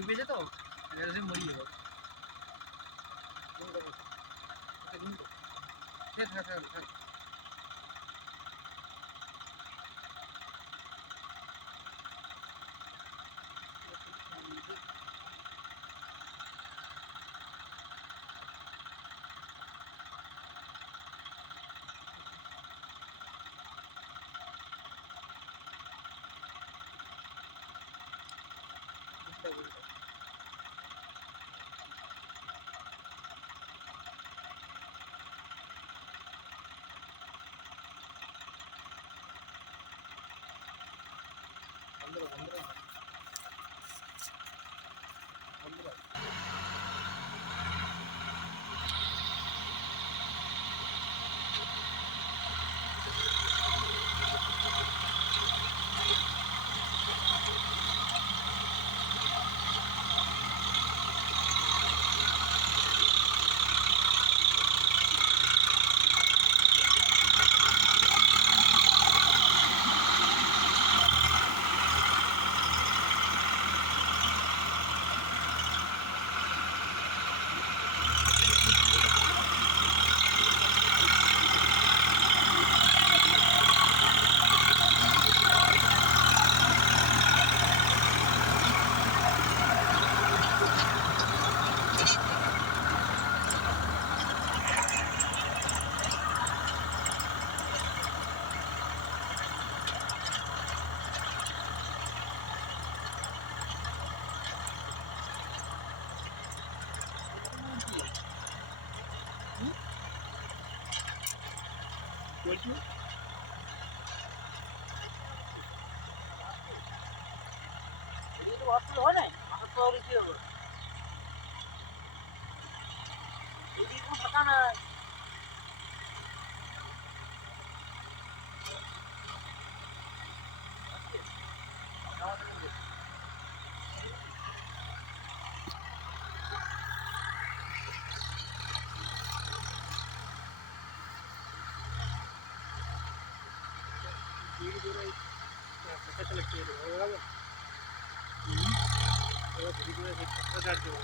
কই পেয়েছে তো এসে মরি যাবে থাক থাক থাক বলছি এদিকে তো ওয়াশ হয় না আসার তো হবে কি হবে এদিকে কোনো ফাঁকা না धीरे धीरे पता चलती है धीरे धीरे